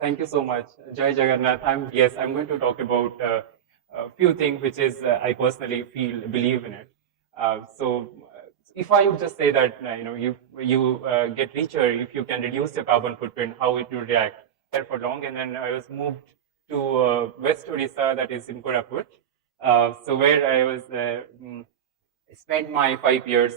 Thank you so much. Jai Jagannath. I'm going to talk about a few things which is I personally believe in it. If I would just say that you get richer if you can reduce your carbon footprint, how it will react. There for long, and then I was moved to West Odisha, that is in Koraput. So where I spent my 5 years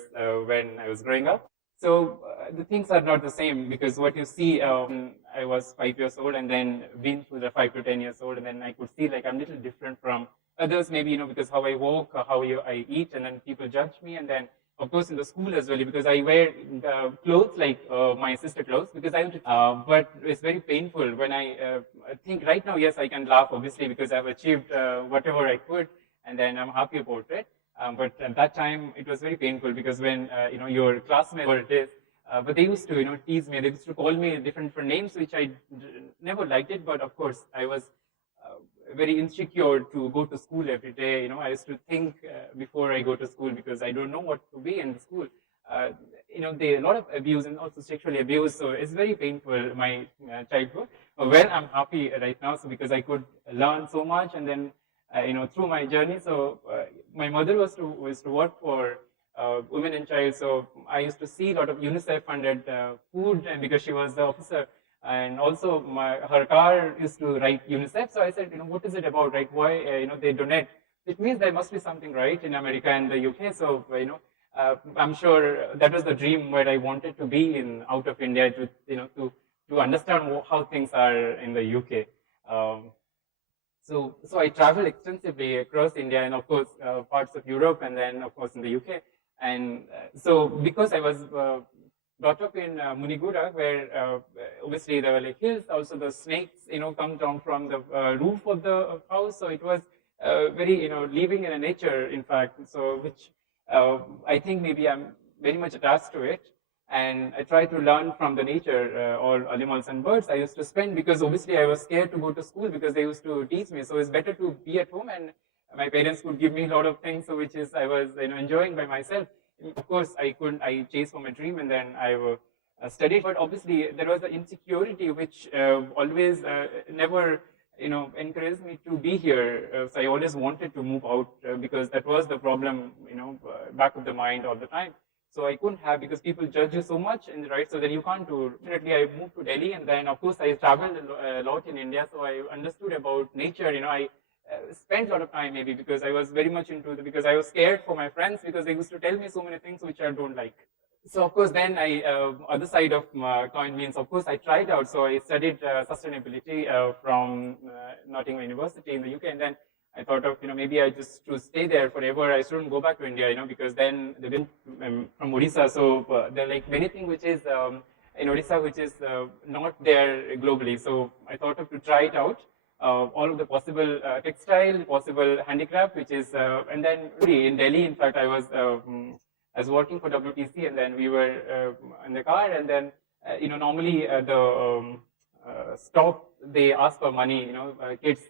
when I was growing up. So the things are not the same, because what you see, I was 5 years old and then been through the 5 to 10 years old, and then I could see like I'm a little different from others, maybe, because how I walk, I eat, and then people judge me. And then of course in the school as well, because I wear clothes like my sister clothes, because but it's very painful when I think right now, yes, I can laugh obviously because I've achieved whatever I could, and then I'm happy about it. But at that time, it was very painful, because when your classmates were this, but they used to tease me. They used to call me different names, which I never liked it. But of course, I was very insecure to go to school every day. I used to think before I go to school, because I don't know what to be in the school. There are a lot of abuse and also sexual abuse, so it's very painful, my childhood. Well, I'm happy right now, so because I could learn so much, and then through my journey. So my mother was to work for women and child. So I used to see a lot of UNICEF funded food, and because she was the officer, and also her car used to write UNICEF. So I said, what is it about, right? Why they donate? It means there must be something right in America and the UK. So I'm sure that was the dream where I wanted to be out of India, to understand how things are in the UK. So I traveled extensively across India, and of course parts of Europe, and then of course in the UK. And so because I was brought up in Munigura, where obviously there were like hills, also the snakes come down from the roof of the house. So it was very living in a nature, in fact. So which I think maybe I'm very much attached to it. And I try to learn from the nature, all animals and birds. I used to spend, because obviously I was scared to go to school because they used to teach me. So it's better to be at home, and my parents would give me a lot of things, so which is I was enjoying by myself. Of course, I chased for my dream, and then I studied. But obviously there was the insecurity which always never encouraged me to be here. So I always wanted to move out because that was the problem, back of the mind all the time. So I couldn't have, because people judge you so much, and right, so then you can't do. Definitely, I moved to Delhi, and then of course I traveled a lot in India, so I understood about nature. I spent a lot of time, maybe because I was very much because I was scared for my friends, because they used to tell me so many things which I don't like. So of course, then other side of coin means, of course, I tried out. So I studied sustainability from Nottingham University in the UK, and then I thought of, maybe I just to stay there forever. I shouldn't go back to India, because then they've been from Odisha. So there are like many things which is in Odisha, which is not there globally. So I thought of to try it out, all of the possible textile, possible handicraft, which is, and then in Delhi, in fact, I was working for WTC, and then we were in the car, and then, normally the stop, they ask for money, kids.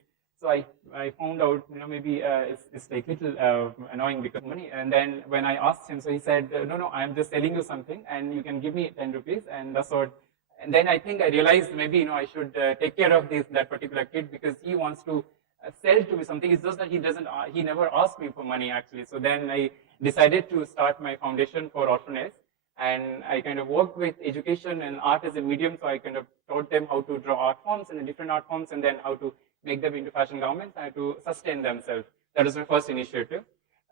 So I found out, maybe it's like little annoying because money. And then when I asked him, so he said, no, I'm just selling you something, and you can give me 10 rupees, and that's what. And then I think I realized maybe, I should take care of that particular kid, because he wants to sell to me something. It's just that he never asked me for money, actually. So then I decided to start my foundation for orphanages. And I kind of worked with education and art as a medium. So I kind of taught them how to draw art forms and different art forms, and then how to make them into fashion garments and to sustain themselves. That was my first initiative.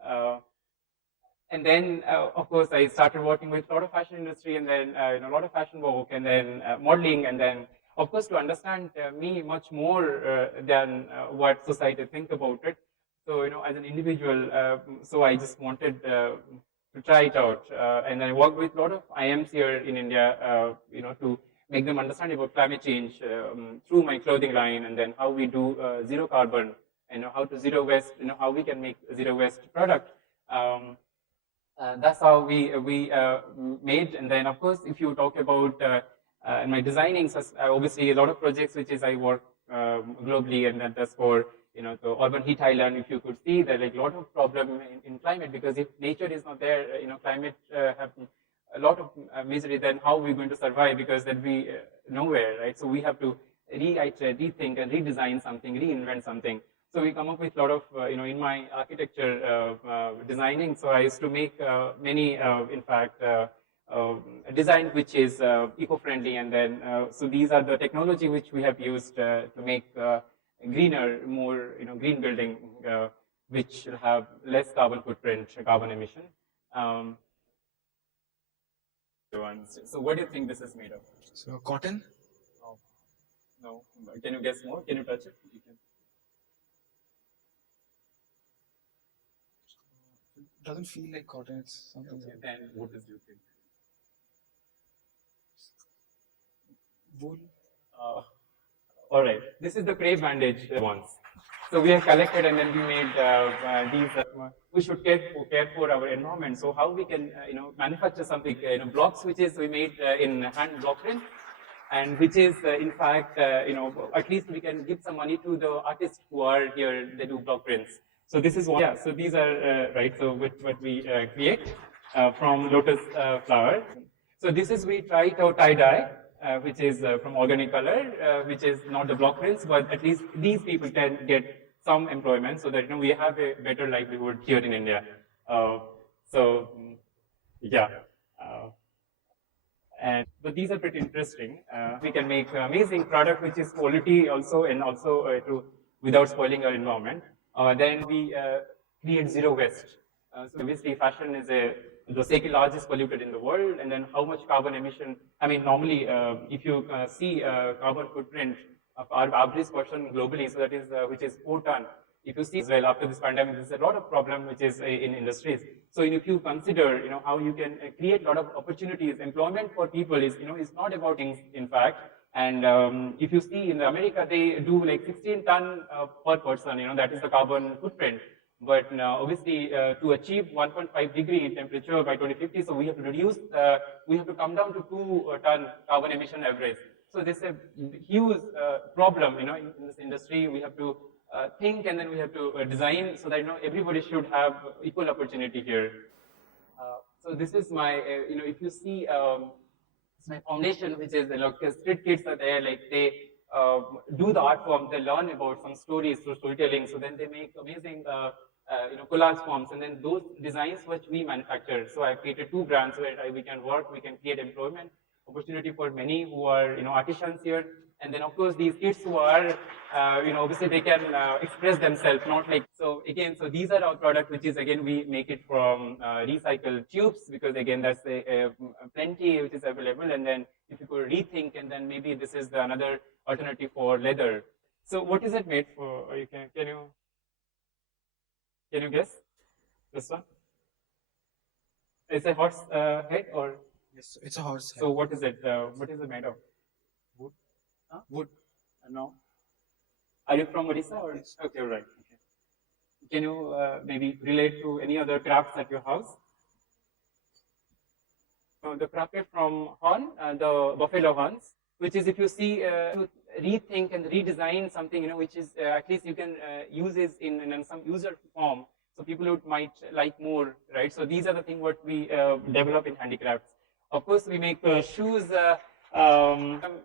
And then, of course, I started working with a lot of fashion industry, and then a lot of fashion work, and then modeling, and then, of course, to understand me much more than what society think about it. So, as an individual, so I just wanted to try it out. And I worked with a lot of IMs here in India, to make them understand about climate change through my clothing line, and then how we do zero carbon, and how to zero waste, how we can make zero waste product. That's how we made. And then, of course, if you talk about my designing, so obviously a lot of projects which is I work globally, and that's for the urban heat island. If you could see, there are like a lot of problem in climate, because if nature is not there, climate have a lot of misery. Then how are we going to survive? Because there'll be nowhere, right? So we have to reiterate, rethink, and redesign something, reinvent something. So we come up with a lot of, in my architecture designing, so I used to make many, in fact, design which is eco-friendly, and then so these are the technology which we have used to make greener, more green building, which will have less carbon footprint, carbon emission. So what do you think this is made of? So cotton? Oh, no. Can you guess more? Can you touch it? You can. It doesn't feel like cotton. It's something. Okay, then what does you think? Wool. All right. This is the crepe bandage ones. So we have collected and then we made these. We should care for our environment. So how we can manufacture something blocks which is we made in hand block print, and which is in fact at least we can give some money to the artists who are here. They do block prints. So this is one. Yeah. So these are right. So what we create from lotus flower. So this is we try to tie dye. Which is from organic color, which is not the block prints, but at least these people can get some employment, so that we have a better livelihood here in India. Yeah, but these are pretty interesting. We can make amazing product which is quality also, and also without spoiling our environment. Then we create zero waste. So obviously, fashion is the second largest polluted in the world, and then how much carbon emission? I mean, normally, if you see carbon footprint of our average person globally, so that is which is 4 ton. If you see as well after this pandemic, there's a lot of problem which is in industries. So if you consider, how you can create a lot of opportunities, employment for people is, it's not about things, in fact. And if you see in America, they do like 16 ton per person, that is the carbon footprint. But obviously, to achieve 1.5 degree temperature by 2050, so we have to reduce, we have to come down to 2 ton carbon emission average. So this is a huge problem, in this industry. We have to think, and then we have to design so that everybody should have equal opportunity here. So this is my, if you see, it's my foundation, which is street kids are there, like they do the art form, they learn about some stories through storytelling. So then they make amazing. Collage forms, and then those designs which we manufacture. So I created 2 brands where we can work, we can create employment opportunity for many who are artisans here, and then of course these kids who are obviously they can express themselves, not like so. Again, so these are our product, which is again we make it from recycled tubes, because again that's plenty which is available, and then if you could rethink, and then maybe this is another alternative for leather. So what is it made for? Can you guess this one? It's a horse head, or? Yes, it's a horse head. So what is it? What is it made of? Wood. Huh? Wood. No. Are you from Odisha, or? Okay, right. Okay. Can you maybe relate to any other crafts at your house? So the crafted from horn, the buffalo horns, which is if you see to rethink and redesign something, which is at least you can use it in some user form, so people would might like more, right? So these are the things what we develop in handicrafts. Of course, we make shoes.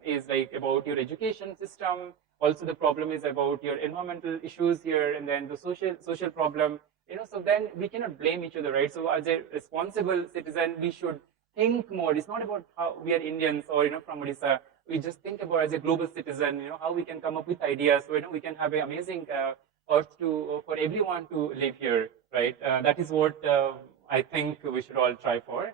Is like about your education system. Also, the problem is about your environmental issues here, and then the social problem. So then we cannot blame each other, right? So as a responsible citizen, we should think more. It's not about how we are Indians or from Odisha. We just think about as a global citizen, how we can come up with ideas, so we can have an amazing earth for everyone to live here, right? That is what I think we should all try for.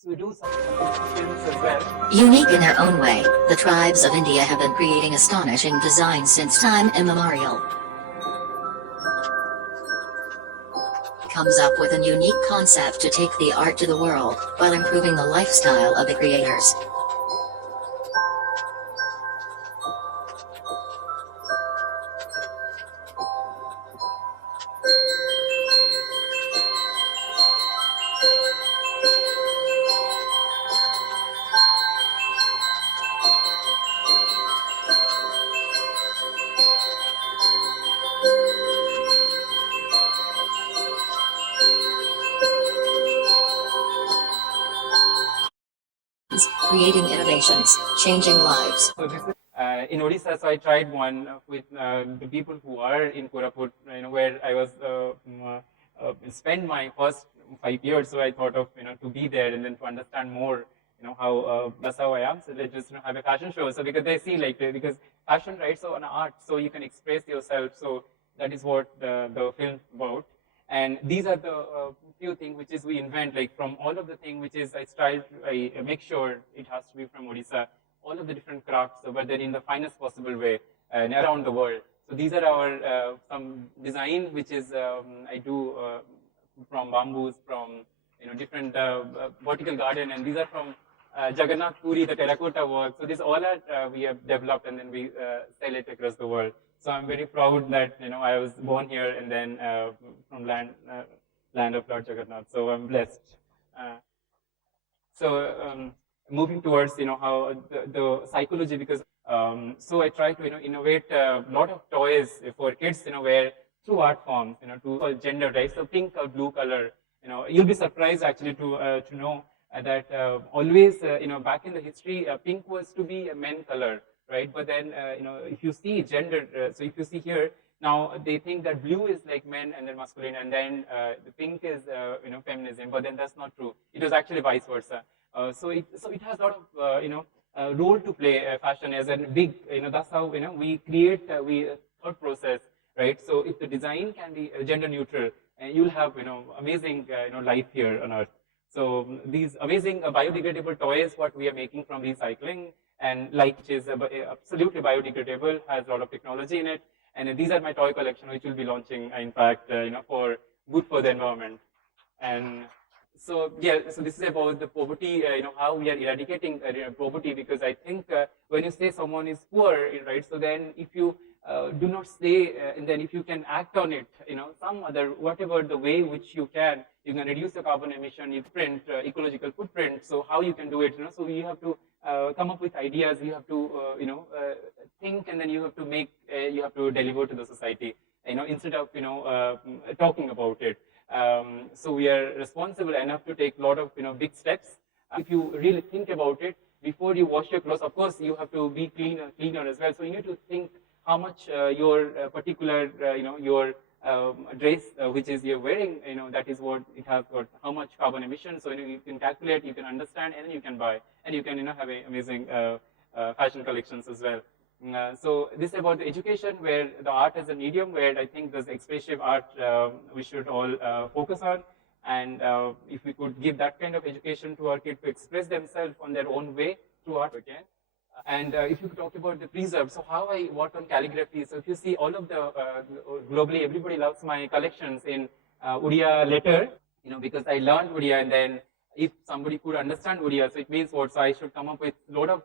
So we do some skills as well. Unique in their own way, the tribes of India have been creating astonishing designs since time immemorial. Comes up with a unique concept to take the art to the world, while improving the lifestyle of the creators. creating innovations, changing lives. So this is in Odisha. So I tried one with the people who are in Koraput, where I was spent my first 5 years. So I thought of to be there and then to understand more, how that's how I am. So let's just have a fashion show. So because they see because fashion, right? So an art, so you can express yourself. So that is what the film about. And these are the few things which is we invent, like from all of the things which is I make sure it has to be from Odisha, all of the different crafts, but then in the finest possible way and around the world. So these are our some design which is I do from bamboos, from different vertical garden, and these are from Jagannath Puri, the terracotta work. So these all are we have developed and then we sell it across the world. So I'm very proud that I was born here and then from land of Lord Jagannath. So I'm blessed. Moving towards how the psychology, because so I try to innovate a lot of toys for kids where through art forms to gender, right? So pink or blue color, you'll be surprised actually to know that always back in the history pink was to be a men color, right? But then if you see gender, so if you see here now they think that blue is like men and then masculine, and then the pink is feminism, but then that's not true. It was actually vice versa. So it has a lot of role to play fashion as a big that's how we create thought process, right? So if the design can be gender neutral, you'll have amazing life here on earth. So these amazing biodegradable toys what we are making from recycling, and which is absolutely biodegradable, has a lot of technology in it. And these are my toy collection which will be launching in fact for good for the environment. And so yeah, so this is about the poverty, how we are eradicating poverty, because I think when you say someone is poor, right? So then if you do not say, and then if you can act on it, some other, whatever the way which you can reduce the carbon emission, footprint, ecological footprint. So how you can do it, so you have to come up with ideas, you have to, think, and then you have to make, you have to deliver to the society, instead of, talking about it. So we are responsible enough to take a lot of, big steps. If you really think about it, before you wash your clothes, of course, you have to be cleaner as well. So you need to think how much your particular, your dress which is you're wearing, that is what it has got, how much carbon emission. So you can calculate, you can understand, and then you can buy, and you can have amazing fashion collections as well. So this is about the education, where the art is a medium, where I think this expressive art we should all focus on. And if we could give that kind of education to our kids to express themselves on their own way through art, we can. And if you talk about the preserve, so how I work on calligraphy. So if you see all of the globally, everybody loves my collections in Odia letter, because I learned Odia, and then if somebody could understand Odia, so it means what? So I should come up with a lot of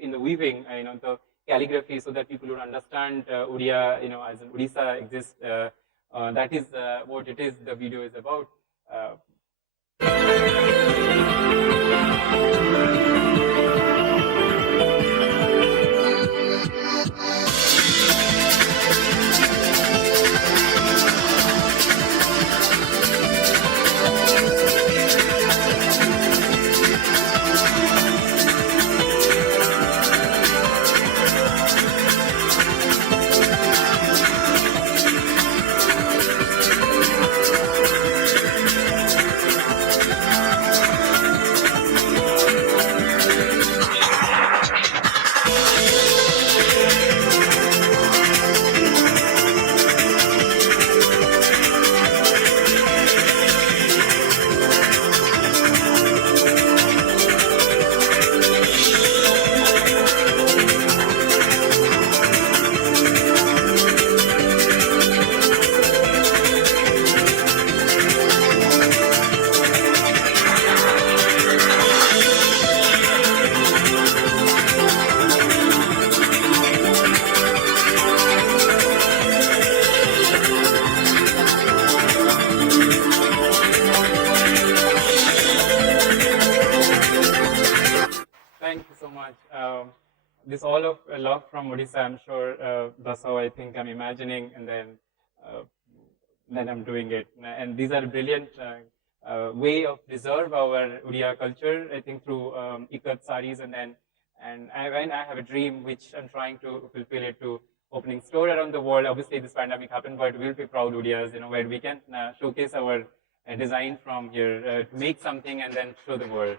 in the weaving, the calligraphy, so that people would understand Odia, as an Odisha exists. That is what it is. The video is about. This all of love from Odisha, I'm sure that's how I think I'm imagining, and then I'm doing it. And these are brilliant way of preserve our Odia culture, I think through ikat saris, and I have a dream which I'm trying to fulfill it to opening store around the world. Obviously, this pandemic happened, but we'll be proud Odias, where we can showcase our design from here to make something and then show the world.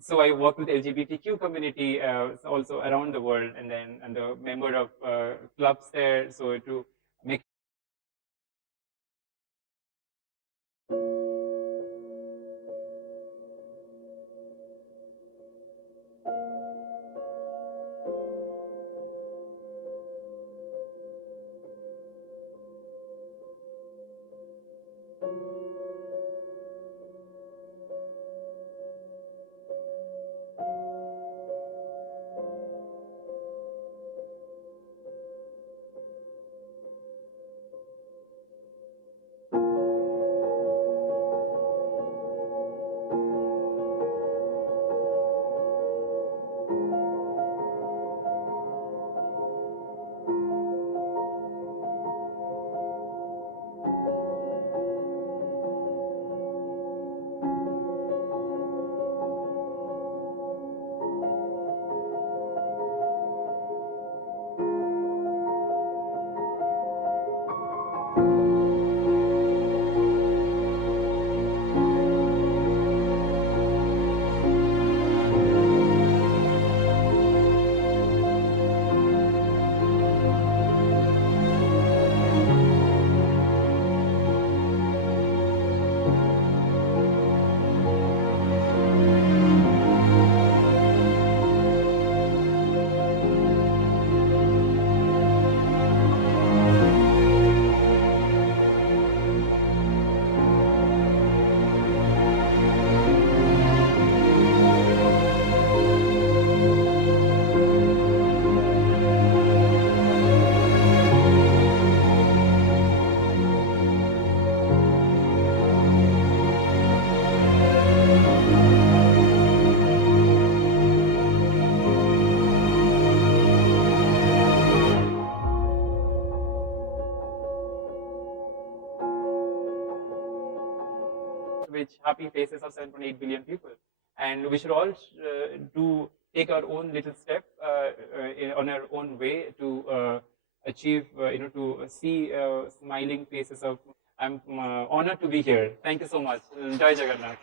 So I work with LGBTQ community also around the world, and the member of clubs there. So to make which happy faces of 7.8 billion people, and we should all take our own little step on our own way to achieve, to see smiling faces of. I'm honored to be here. Thank you so much. Jai Jagannath.